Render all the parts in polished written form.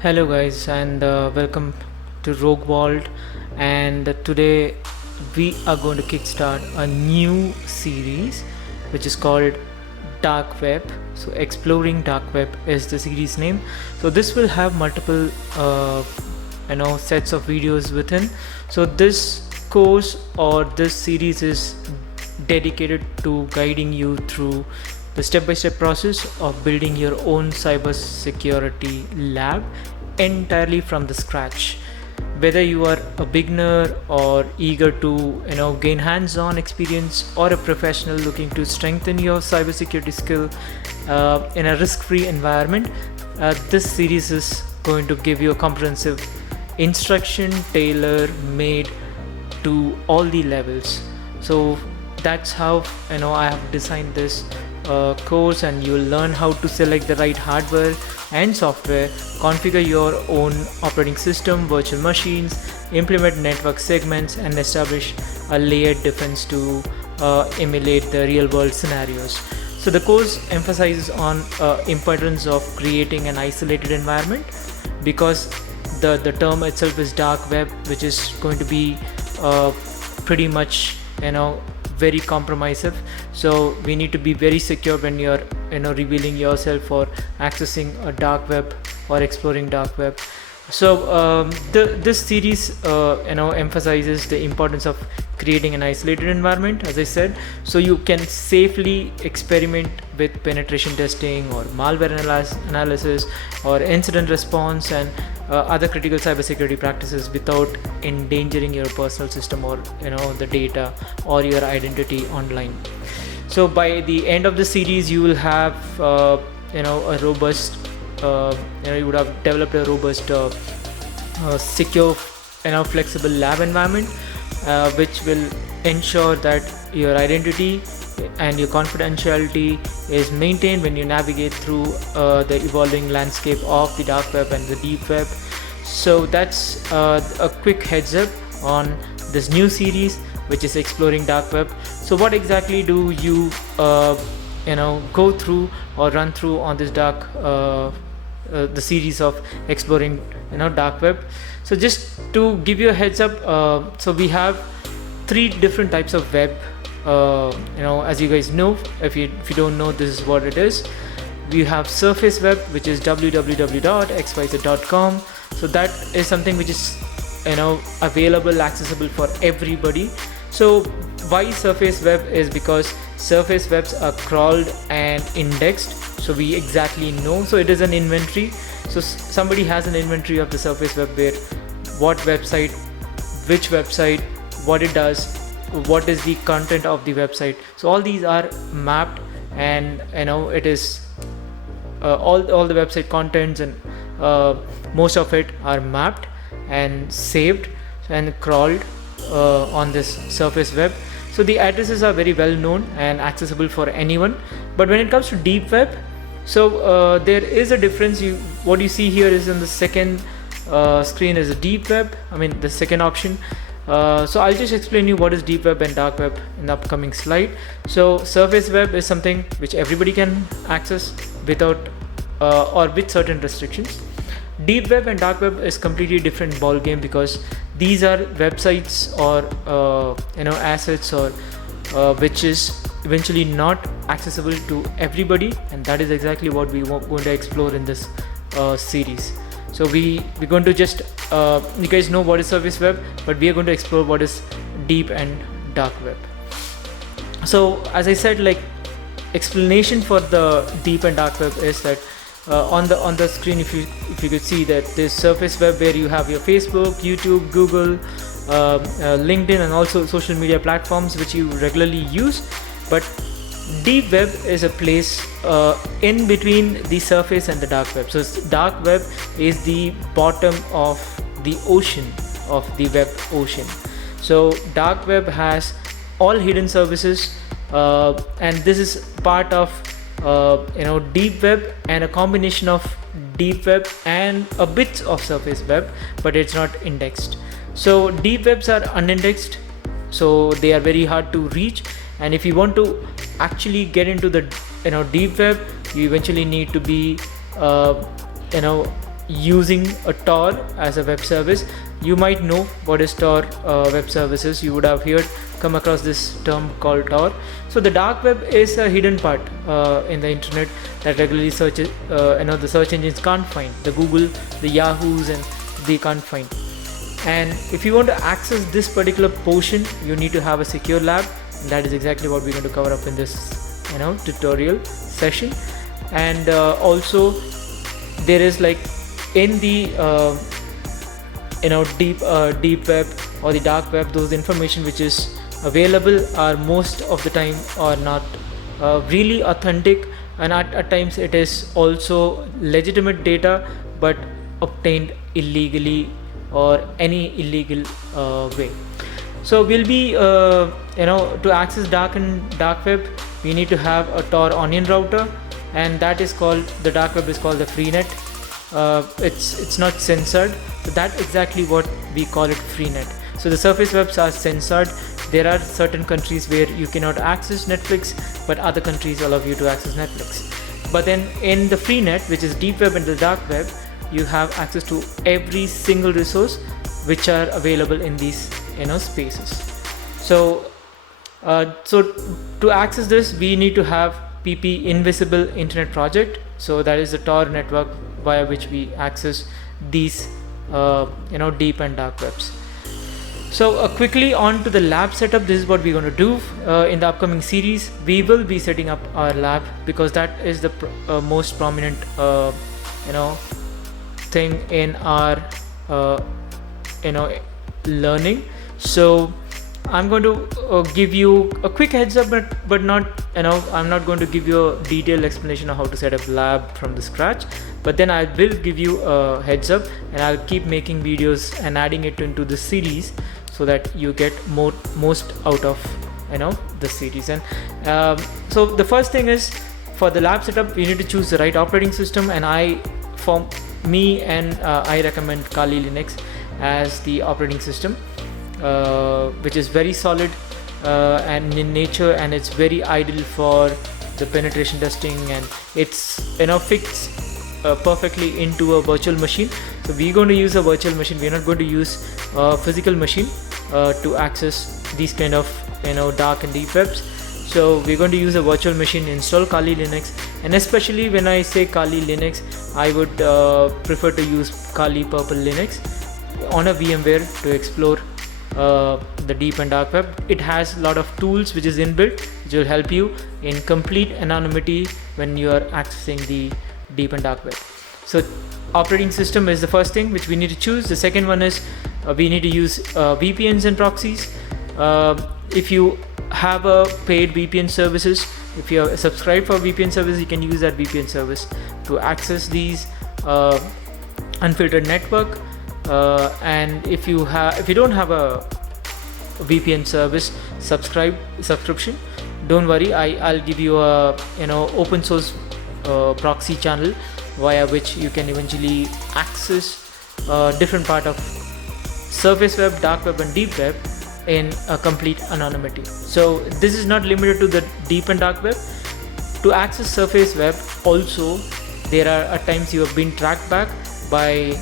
Hello guys, and welcome to Rogue Vault. And today we are going to kickstart a new series which is called Dark Web. So exploring dark web is the series name. So this will have multiple sets of videos within. So this course or this series is dedicated to guiding you through the step-by-step process of building your own cybersecurity lab entirely from the scratch. Whether you are a beginner or eager to gain hands-on experience, or a professional looking to strengthen your cybersecurity skill in a risk-free environment, this series is going to give you a comprehensive instruction tailor-made to all the levels. So that's how I have designed this course, and you will learn how to select the right hardware and software, configure your own operating system, virtual machines, implement network segments, and establish a layered defense to emulate the real world scenarios. So the course emphasizes on importance of creating an isolated environment, because the term itself is dark web, which is going to be pretty much very compromissive. So we need to be very secure when you're revealing yourself or accessing a dark web or exploring dark web. So this series emphasizes the importance of creating an isolated environment, as I said, so you can safely experiment with penetration testing or malware analysis or incident response and other critical cybersecurity practices without endangering your personal system or the data or your identity online. So by the end of the series, you will have a robust you would have developed a robust secure flexible lab environment, which will ensure that your identity and your confidentiality is maintained when you navigate through the evolving landscape of the dark web and the deep web. So that's a quick heads up on this new series, which is exploring dark web. So what exactly do you go through or run through on this the series of exploring dark web? So just to give you a heads up, so we have three different types of web. As you guys know, if you don't know, this is what it is. We have surface web, which is www.xyz.com. So that is something which is available, accessible for everybody. So why surface web is because surface webs are crawled and indexed, so we exactly know. So it is an inventory. So somebody has an inventory of the surface web, where what website, which website, what it does, what is the content of the website. So all these are mapped, and it is all the website contents and most of it are mapped and saved and crawled on this surface web. So the addresses are very well known and accessible for anyone. But when it comes to deep web, so there is a difference. What you see here is in the second screen is a deep web, the second option. So I'll just explain you what is deep web and dark web in the upcoming slide. So surface web is something which everybody can access without or with certain restrictions. Deep web and dark web is completely different ball game, because these are websites or assets or which is eventually not accessible to everybody, and that is exactly what we are going to explore in this series. So we're going to just you guys know what is surface web, but we are going to explore what is deep and dark web. So as I said, like, explanation for the deep and dark web is that on the screen, if you could see that there's surface web, where you have your Facebook, YouTube, Google, LinkedIn, and also social media platforms which you regularly use. But deep web is a place in between the surface and the dark web. So dark web is the bottom of the ocean, of the web ocean. So dark web has all hidden services, and this is part of deep web, and a combination of deep web and a bit of surface web, but it's not indexed. So deep webs are unindexed, so they are very hard to reach. And if you want to actually get into the deep web, you eventually need to be using a Tor as a web service. You might know what is Tor web services. You would have come across this term called Tor. So the dark web is a hidden part in the internet that regularly searches, the search engines can't find. The Google, the Yahoos, and they can't find. And if you want to access this particular portion, you need to have a secure lab, and that is exactly what we're going to cover up in this tutorial session. And also there is, like, in the deep web or the dark web, those information which is available are most of the time are not really authentic, and at times it is also legitimate data but obtained illegally or any illegal way. So we'll be to access dark web, we need to have a Tor onion router, and that is called, the dark web is called the freenet. It's not censored, so that's exactly what we call it, freenet. So the surface webs are censored. There are certain countries where you cannot access Netflix, but other countries allow you to access Netflix. But then in the freenet, which is deep web and the dark web, you have access to every single resource which are available in these spaces. So to access this, we need to have PP Invisible Internet Project. So that is the Tor network via which we access these deep and dark webs. So quickly on to the lab setup. This is what we're going to do in the upcoming series. We will be setting up our lab because that is the most prominent thing in our learning. So I'm going to give you a quick heads up, but not I'm not going to give you a detailed explanation of how to set up lab from the scratch, but then I will give you a heads up, and I'll keep making videos and adding it into the series so that you get most out of the series. And so the first thing is, for the lab setup, you need to choose the right operating system, and I recommend Kali Linux as the operating system, which is very solid and in nature, and it's very ideal for the penetration testing, and it's fits perfectly into a virtual machine. So we're going to use a virtual machine. We're not going to use a physical machine to access these kind of dark and deep webs. So we're going to use a virtual machine, install Kali Linux, and especially when I say Kali Linux, I would prefer to use Kali Purple Linux on a VMware to explore the deep and dark web. It has a lot of tools which is inbuilt, which will help you in complete anonymity when you are accessing the deep and dark web. So operating system is the first thing which we need to choose. The second one is we need to use VPNs and proxies. If you have a paid VPN services, if you are subscribed for VPN service, you can use that VPN service to access these unfiltered network. And if you don't have a VPN service subscription, don't worry, I'll give you a open source proxy channel via which you can eventually access different part of surface web, dark web, and deep web in a complete anonymity. So this is not limited to the deep and dark web. To access surface web also, there are at times you have been tracked back by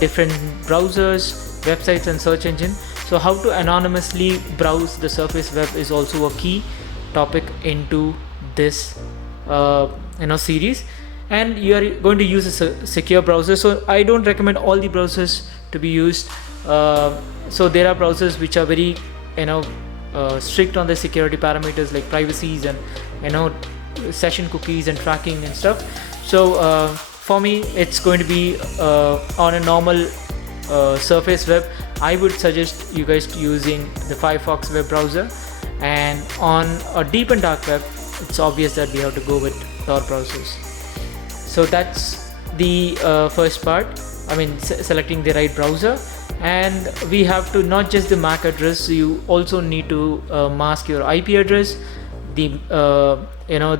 different browsers, websites, and search engine. So how to anonymously browse the surface web is also a key topic into this series. And you are going to use a secure browser. So I don't recommend all the browsers to be used. So there are browsers which are very strict on the security parameters like privacies and session cookies and tracking and stuff. So for me, it's going to be on a normal surface web. I would suggest you guys using the Firefox web browser, and on a deep and dark web, it's obvious that we have to go with Tor browsers. So that's the first part. Selecting the right browser, and we have to not just the MAC address. You also need to mask your IP address, the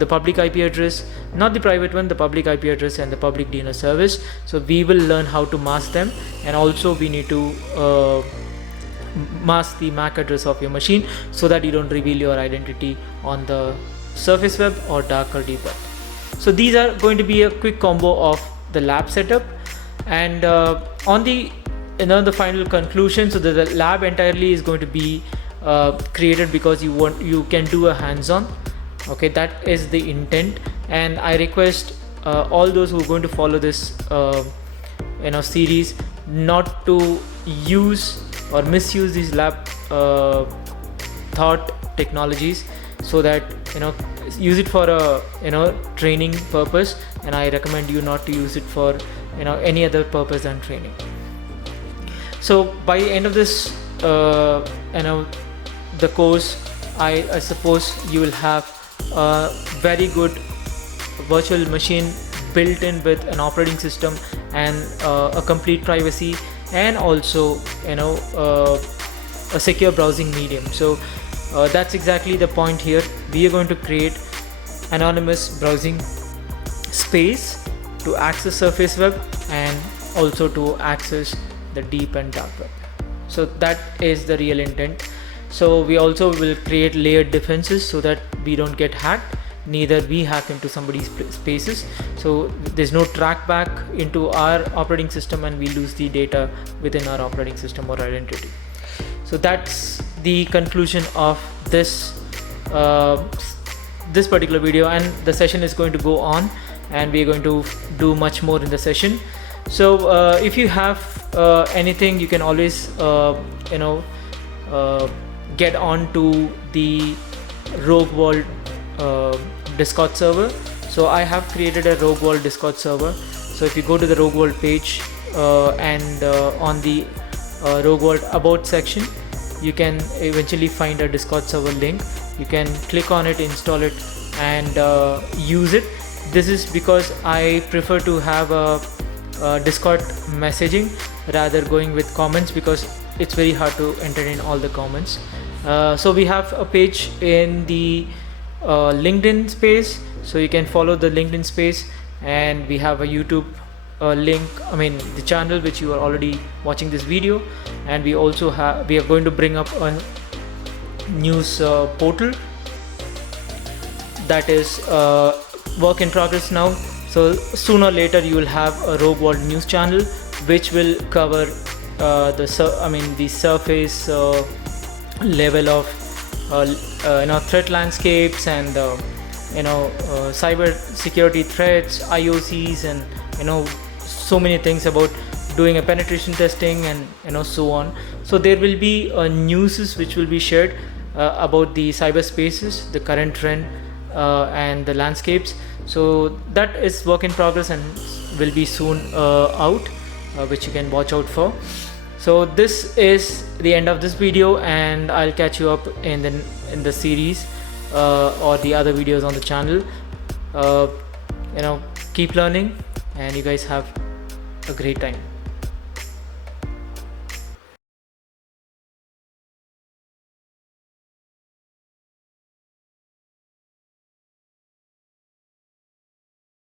public IP address, not the private one, the public IP address, and the public DNS service. So we will learn how to mask them, and also we need to mask the MAC address of your machine so that you don't reveal your identity on the surface web or dark or deep web. So these are going to be a quick combo of the lab setup. And on the the final conclusion, so the lab entirely is going to be created because you can do a hands-on. Okay, that is the intent, and I request all those who are going to follow this series not to use or misuse these lab thought technologies, so that use it for a training purpose, and I recommend you not to use it for any other purpose than training. So by the end of this the course, I suppose you will have a very good virtual machine built in with an operating system and a complete privacy, and also a secure browsing medium. So that's exactly the point here. We are going to create anonymous browsing space to access surface web and also to access the deep and dark web. So that is the real intent. So we also will create layered defenses so that we don't get hacked, neither we hack into somebody's spaces. So there's no track back into our operating system and we lose the data within our operating system or identity. So that's the conclusion of this this particular video, and the session is going to go on and we're going to do much more in the session. So if you have anything, you can always get on to the Rogue World Discord server. So I have created a Rogue World Discord server. So if you go to the Rogue World page and on the Rogue World about section, you can eventually find a Discord server link. You can click on it, install it, and use it. This is because I prefer to have a Discord messaging rather going with comments, because it's very hard to entertain all the comments. So we have a page in the LinkedIn space, so you can follow the LinkedIn space, and we have a YouTube link, the channel which you are already watching this video, and we are going to bring up a news portal that is work in progress now. So sooner or later you will have a Rogue World news channel which will cover the surface level of threat landscapes and cyber security threats, IOCs, and so many things about doing a penetration testing and so on. So there will be news which will be shared about the cyberspaces, the current trend, and the landscapes. So that is work in progress and will be soon out, which you can watch out for. So this is the end of this video, and I'll catch you up in the series or the other videos on the channel. Keep learning, and you guys have a great time.